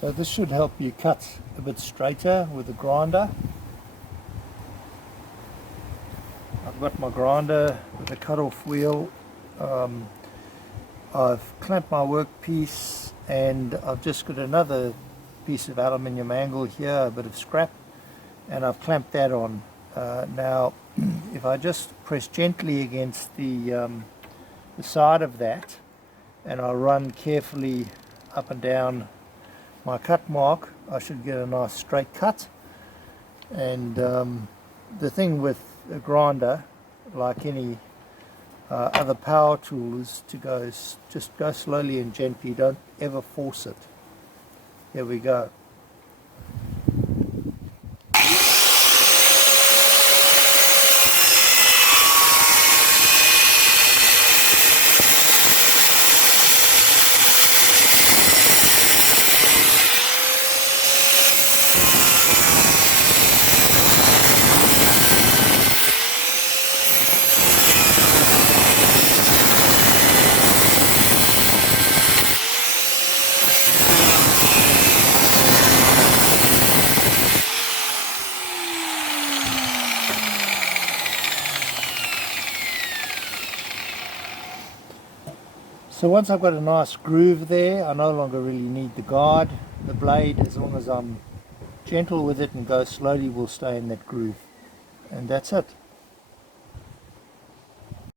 So this should help you cut a bit straighter with the grinder. I've got my grinder with a cut-off wheel. I've clamped my workpiece, and I've just got another piece of aluminium angle here, a bit of scrap, and I've clamped that on. Now if I just press gently against the side of that, and I run carefully up and down my cut mark, I should get a nice straight cut. And the thing with a grinder, like any other power tool, is to just go slowly and gently. Don't ever force it. Here we go. So once I've got a nice groove there, I no longer really need the guide. The blade, as long as I'm gentle with it and go slowly, will stay in that groove. And that's it.